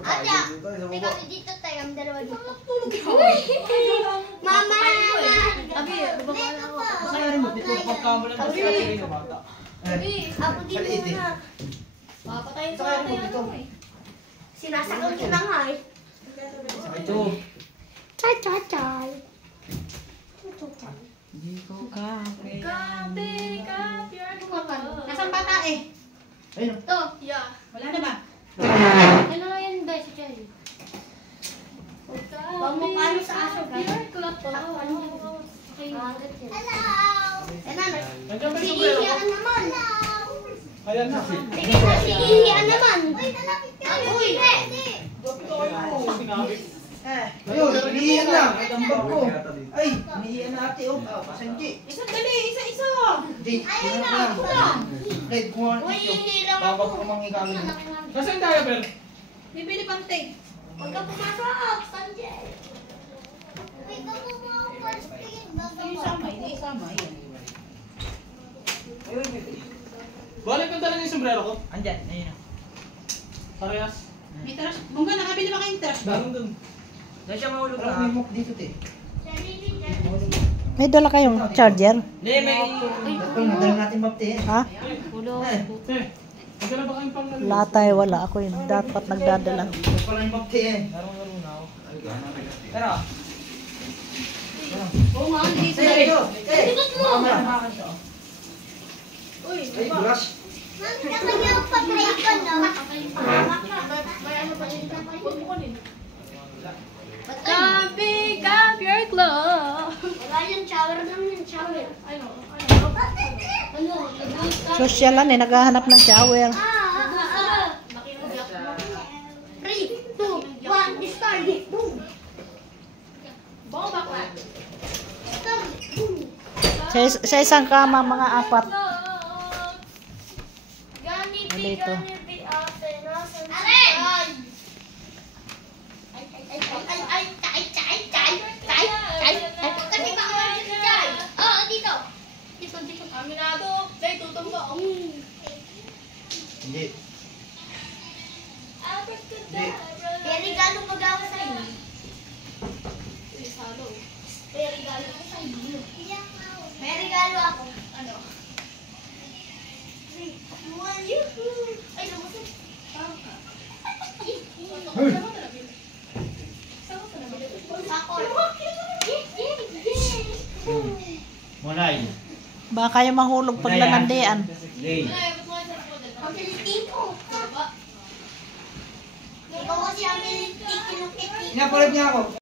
Ate, may kami dito tayo, ang dalawa dito. Mama! Abi, bababa na ako. Masaya rin mo dito. Pagkamo lang kasi ate yung bata. Abi, Ako dito na. papatayin sa Masaya rin ate mo dito. ano eh. Sinasakal ko na nga eh. Ito. Chay, chay, chay. Hindi ko kape. Kape, kape, Nasaan bata eh? Ayun. Ito, yeah. Wala na ba? Ano na yan guys, si Cherry? Huwag mo paano sa aso, guys. Pure cloth pa. Okay. Hello! Nandiyan ba Si yung sombrero ko? Ihian naman. Ayan na. Sige na, si Ihian naman. Uy, Ayun, iniiyan lang. Dambak ko. Ay, iniiyan na ate. Oh, pasensya. Isa. Hindi, ayun lang. Red, kung ano Uy, ito. hindi lang Babag ako. ko mang ikawin. Nasaan tayo, Bel? Bibili pang tape. Huwag ka pumasok, Sanjay. Uy, kamo mo ako first aid. Balik ko talaga yung sombrero ko. Andyan, ayun. Parehas. May trash. Bongga, nakabili ba kayong trash? Ganun dun. Diyan siya mahulog na. May muk dito, te. May dala kayong charger? Hindi, may... Ito, nadala natin bapte. Ha? Eh, magkala ba kayong pang Wala tayo, wala. Ako yung dapat nagdadala. Ito pala yung bapte eh. Laro-laro na ako. Tara. Oo nga, hindi Te, ito. Te, makamakan siya. Uy, Ay, brush. Ma'am, nakagaw pa kayo ko, no? may ano pa rin. Huwag mo kunin. Kape, kape, pure cloth. Wala yung shower lang yung shower. Ano? Sosyalan eh, naghahanap ng shower. Three, two, one, start it. Boom. Bomba clock. Start it. Boom. Sa isang kama, mga apat. Dito. Aminado. Day, tutong ba? Hindi. May regalo magawa sa iyo. Salo. May regalo ako sa iyo. May regalo ako. Ano? Yuhuu! Ay, namusin. Ako. Monay. Baka kayo mahulog pag lanandian. Lay. Ang kilitin ko. Ikaw kasi ang kilitin, kinukit. Inapalit niya ako.